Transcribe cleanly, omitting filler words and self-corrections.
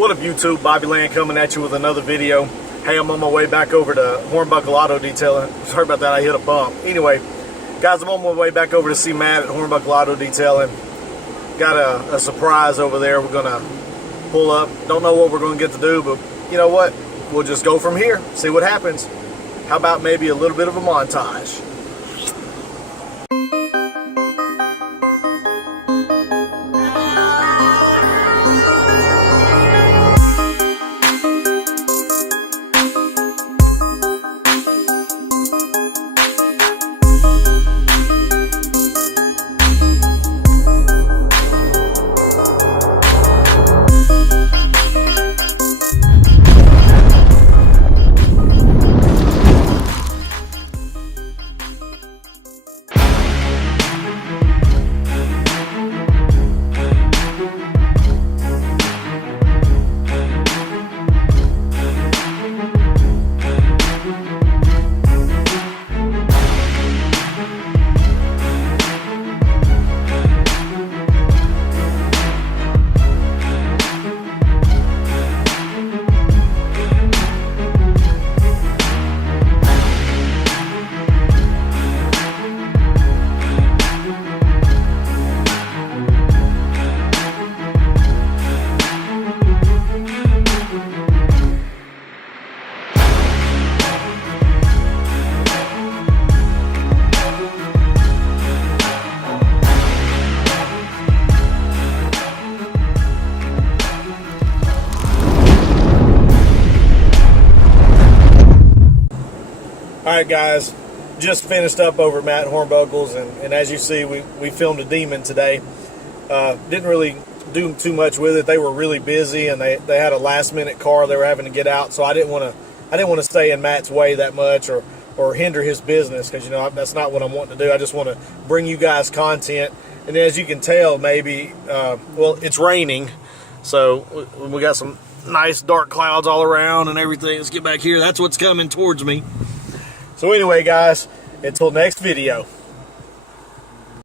What up, YouTube? Bobby Land coming at you with another video. Hey, I'm on my way back over to Hornbuckle Auto Detailing. Sorry about that, I hit a bump. Anyway, guys, I'm on my way back over to see Matt at Hornbuckle Auto Detailing. Got a surprise over there. We're gonna pull up. Don't know what we're gonna get to do, but you know what? We'll just go from here, see what happens. How about maybe a little bit of a montage? Alright guys, just finished up over at Matt Hornbuckle's, and as you see, we filmed a Demon today. Didn't really do too much with it. They were really busy, and they had a last minute car they were having to get out, so I didn't want to stay in Matt's way that much or hinder his business, because you know that's not what I'm wanting to do. I just want to bring you guys content, and as you can tell, maybe well, it's raining, so we got some nice dark clouds all around and everything. Let's get back here. That's what's coming towards me. So anyway, guys, until next video.